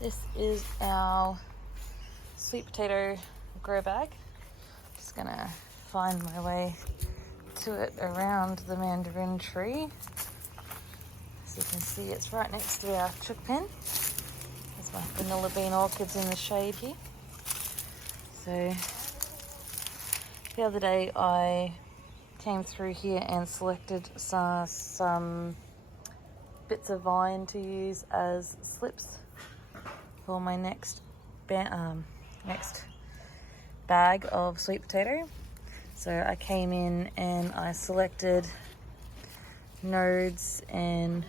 This is our sweet potato grow bag. Just gonna find my way to it around the mandarin tree. As you can see, it's right next to our chook pen. There's my vanilla bean orchids in the shade here. So the other day I came through here and selected some bits of vine to use as slips for my next bag of sweet potato. So I came in and I selected nodes and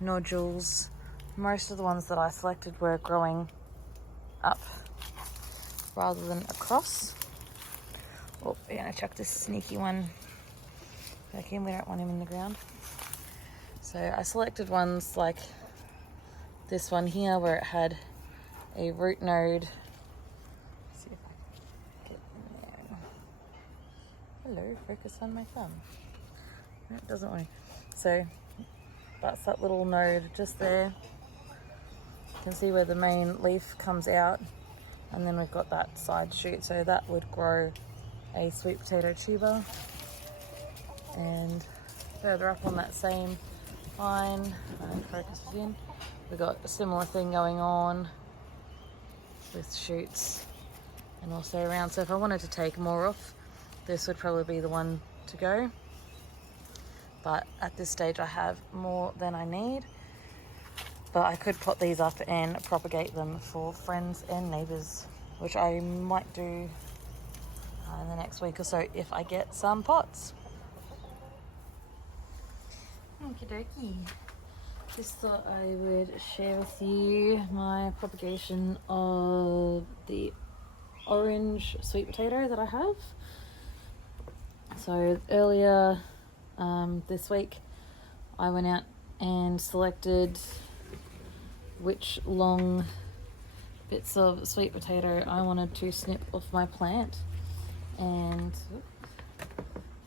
nodules. Most of the ones that I selected were growing up rather than across. Oh, we're gonna chuck this sneaky one back in. We don't want him in the ground. So I selected ones like this one here where it had a root node. Let's see if I can get in there. Hello, focus on my thumb. No, it doesn't want to. So that's that little node just there. You can see where the main leaf comes out, and then we've got that side shoot. So that would grow a sweet potato tuber. And further up on that same line, and focus again, we've got a similar thing going on with shoots and also around. So if I wanted to take more off, this would probably be the one to go. But at this stage I have more than I need. But I could pot these up and propagate them for friends and neighbours, which I might do in the next week or so if I get some pots. Okie dokie. Just thought I would share with you my propagation of the orange sweet potato that I have. So earlier this week I went out and selected which long bits of sweet potato I wanted to snip off my plant, and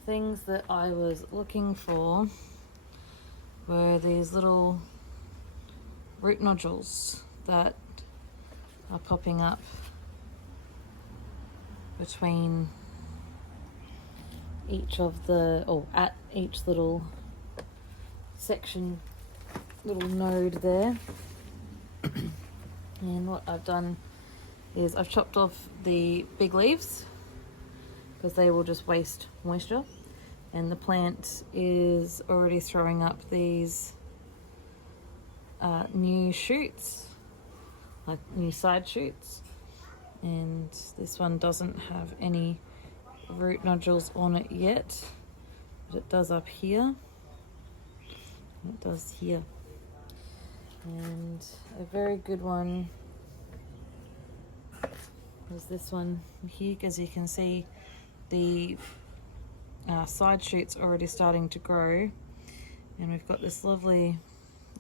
things that I was looking for were these little root nodules that are popping up between each of the, or at each little section, little node there. And what I've done is I've chopped off the big leaves because they will just waste moisture. And the plant is already throwing up these new shoots, like new side shoots. And this one doesn't have any root nodules on it yet, but it does up here. It does here. And a very good one is this one here, as you can see the side shoots already starting to grow, and we've got this lovely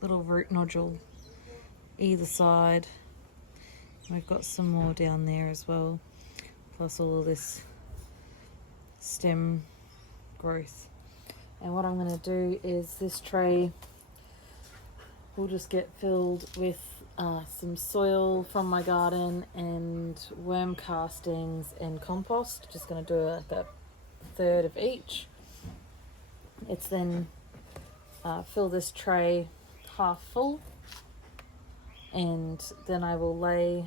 little root nodule either side, and we've got some more down there as well, plus all of this stem growth. And what I'm going to do is this tray will just get filled with some soil from my garden and worm castings and compost. Just going to do like a third of each. It's then fill this tray half full, and then I will lay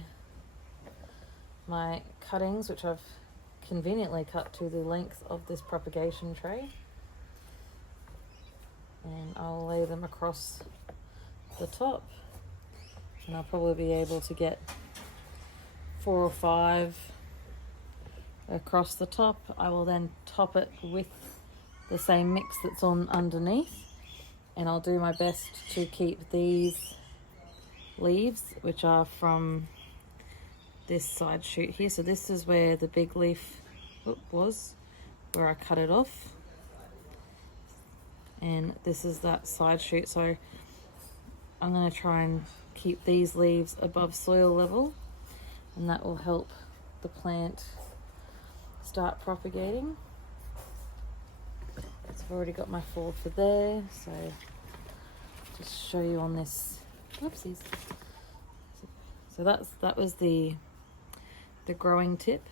my cuttings, which I've conveniently cut to the length of this propagation tray, and I'll lay them across the top, and I'll probably be able to get 4 or 5 across the top. I will then top it with the same mix that's on underneath, and I'll do my best to keep these leaves, which are from this side shoot here. So this is where the big leaf was, where I cut it off, and this is that side shoot. So I'm going to try and keep these leaves above soil level, and that will help the plant start propagating. So I've already got my 4 for there, so just show you on this, oopsies, So that was the growing tip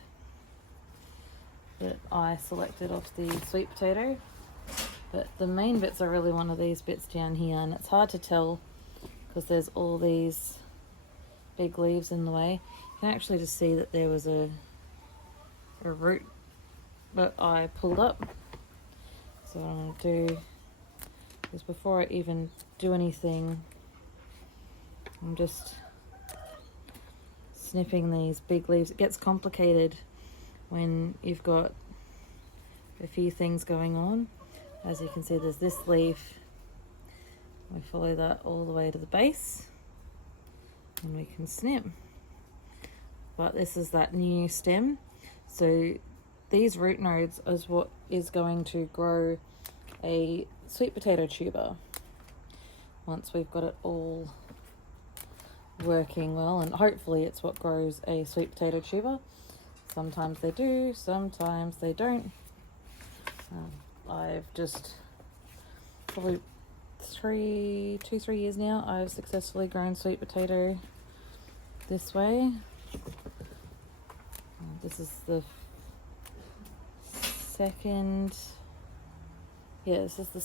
that I selected off the sweet potato. But the main bits are really one of these bits down here, and it's hard to tell because there's all these big leaves in the way. You can actually just see that there was a root that I pulled up. So what I'm going to do is, before I even do anything, I'm just snipping these big leaves. It gets complicated when you've got a few things going on. As you can see, there's this leaf. We follow that all the way to the base and we can snip. But this is that new stem. So these root nodes is what is going to grow a sweet potato tuber once we've got it all working well, and hopefully it's what grows a sweet potato tuber. Sometimes they do, sometimes they don't. I've just probably 3 years now I've successfully grown sweet potato this way. This is the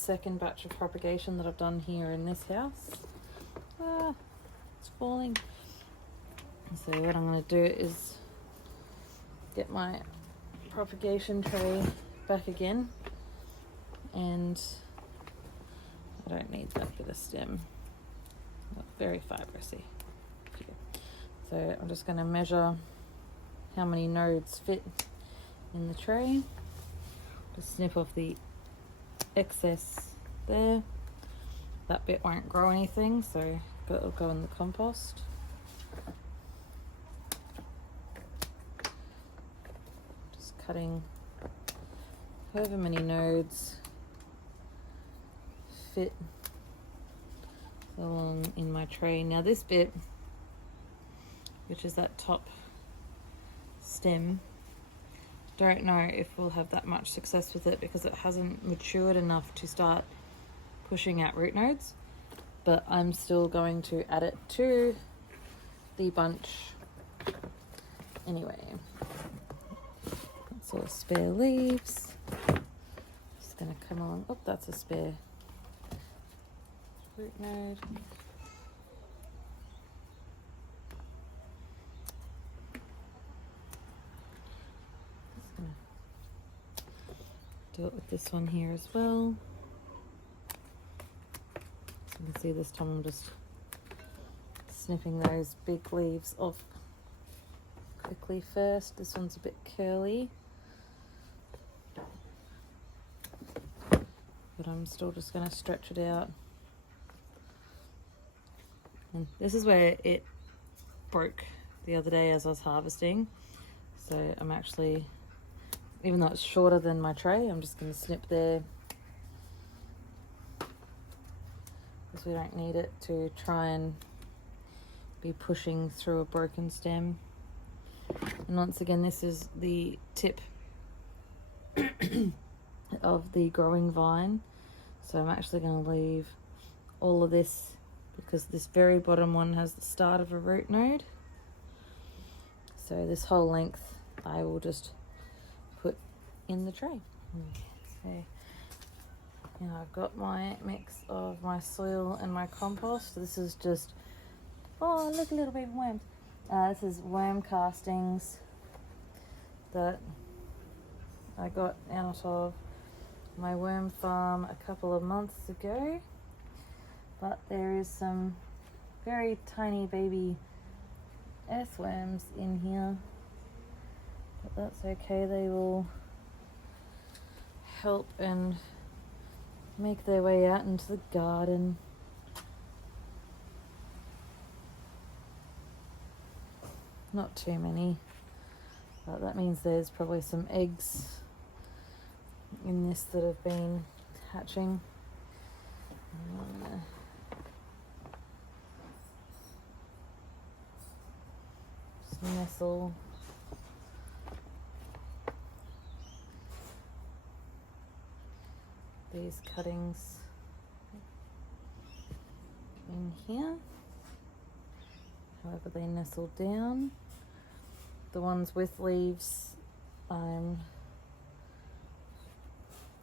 second batch of propagation that I've done here in this house. It's falling. So what I'm going to do is get my propagation tray back again, and I don't need that bit of stem. Very fibrous-y. So I'm just going to measure how many nodes fit in the tray. Just snip off the excess there. That bit won't grow anything, so it'll go in the compost. Just cutting however many nodes fit along in my tray. Now this bit, which is that top stem, don't know if we'll have that much success with it because it hasn't matured enough to start pushing out root nodes, but I'm still going to add it to the bunch anyway. That's all spare leaves. Just gonna come along. Oh, that's a spare root node. Do it with this one here as well. So you can see this time I'm just snipping those big leaves off quickly first. This one's a bit curly, but I'm still just going to stretch it out. And this is where it broke the other day as I was harvesting. So I'm actually, even though it's shorter than my tray, I'm just going to snip there because we don't need it to try and be pushing through a broken stem. And once again, this is the tip of the growing vine. So I'm actually going to leave all of this because this very bottom one has the start of a root node. So this whole length I will just put in the tray. So now I've got my mix of my soil and my compost. This is just, oh look, a little baby worms. This is worm castings that I got out of my worm farm a couple of months ago. But there is some very tiny baby earthworms in here. But that's okay, they will help and make their way out into the garden. Not too many, but that means there's probably some eggs in this that have been hatching. I'm gonna just nestle these cuttings in here. however they nestle down. The ones with leaves, I'm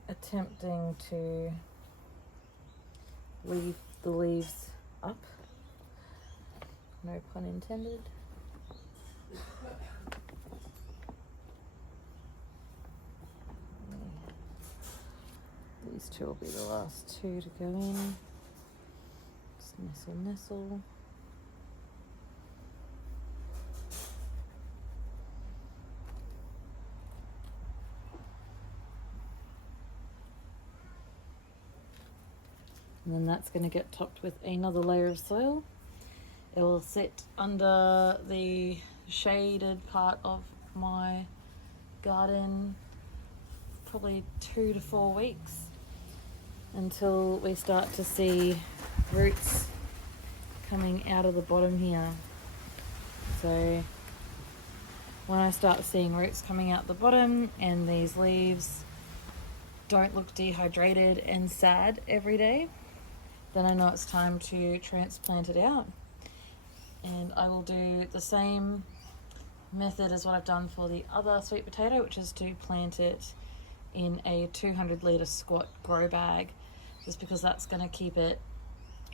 attempting to leave the leaves up, no pun intended. These two will be the last two to go in. Just nestle, nestle. And then that's going to get topped with another layer of soil. It will sit under the shaded part of my garden probably 2 to 4 weeks until we start to see roots coming out of the bottom here. So when I start seeing roots coming out the bottom and these leaves don't look dehydrated and sad every day, then I know it's time to transplant it out. And I will do the same method as what I've done for the other sweet potato, which is to plant it in a 200 litre squat grow bag, just because that's going to keep it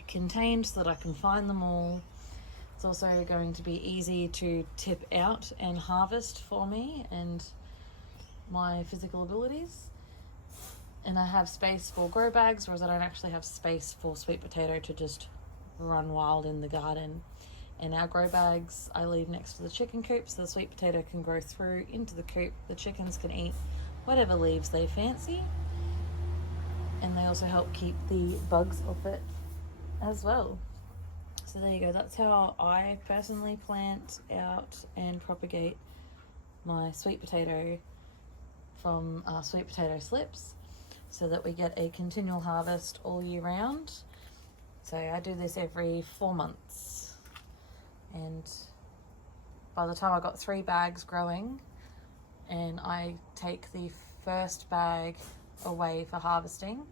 contained so that I can find them all. It's also going to be easy to tip out and harvest for me and my physical abilities. And I have space for grow bags, whereas I don't actually have space for sweet potato to just run wild in the garden. And our grow bags I leave next to the chicken coop so the sweet potato can grow through into the coop. The chickens can eat whatever leaves they fancy. And they also help keep the bugs off it as well. So there you go, that's how I personally plant out and propagate my sweet potato from sweet potato slips, so that we get a continual harvest all year round. So I do this every 4 months. And by the time I got 3 bags growing and I take the first bag away for harvesting,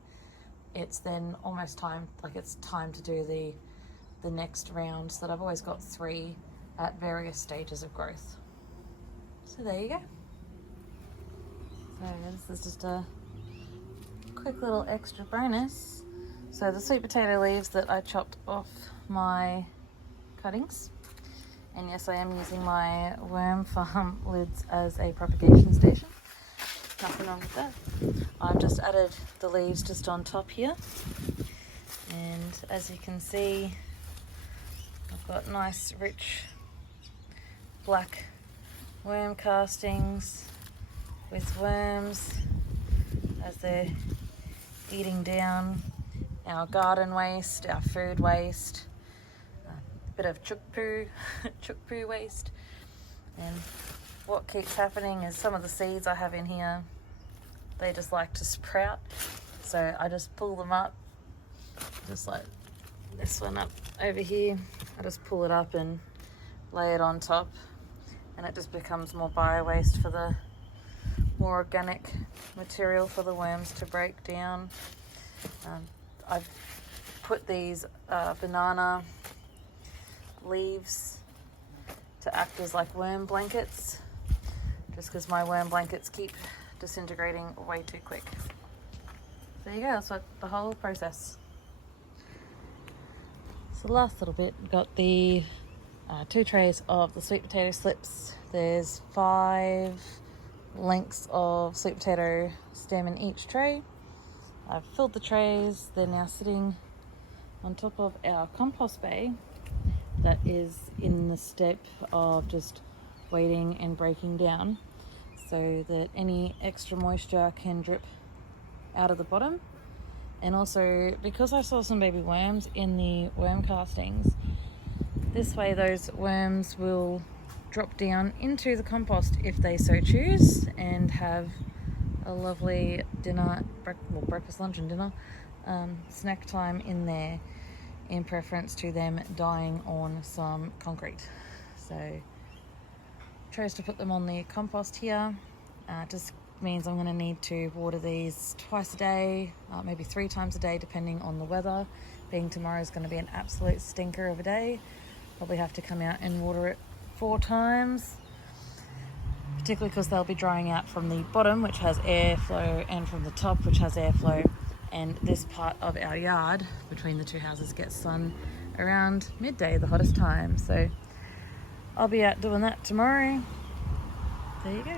it's then almost time, like it's time to do the next round, so that I've always got 3 at various stages of growth. So there you go. So this is just a quick little extra bonus. So the sweet potato leaves that I chopped off my cuttings, and yes, I am using my worm farm lids as a propagation station. Nothing wrong with that. I've just added the leaves just on top here, and as you can see, I've got nice rich black worm castings with worms as they're eating down our garden waste, our food waste, a bit of chook poo waste. And what keeps happening is some of the seeds I have in here, they just like to sprout, so I just pull them up, just like this one up over here. I just pull it up and lay it on top, and it just becomes more bio waste for the more organic material for the worms to break down. I've put these banana leaves to act as like worm blankets, just because my worm blankets keep disintegrating way too quick. There you go, that's what the whole process. So the last little bit, we've got the 2 trays of the sweet potato slips. There's 5 lengths of sweet potato stem in each tray. I've filled the trays. They're now sitting on top of our compost bay that is in the step of just waiting and breaking down, so that any extra moisture can drip out of the bottom. And also, because I saw some baby worms in the worm castings, this way those worms will drop down into the compost if they so choose, and have a lovely dinner, breakfast, lunch and dinner, snack time in there, in preference to them dying on some concrete. So chose to put them on the compost here. Just means I'm going to need to water these twice a day, maybe 3 times a day, depending on the weather. Being tomorrow is going to be an absolute stinker of a day. probably have to come out and water it 4 times, particularly because they'll be drying out from the bottom, which has airflow, and from the top, which has airflow. And this part of our yard between the 2 houses gets sun around midday, the hottest time. So I'll be out doing that tomorrow. There you go.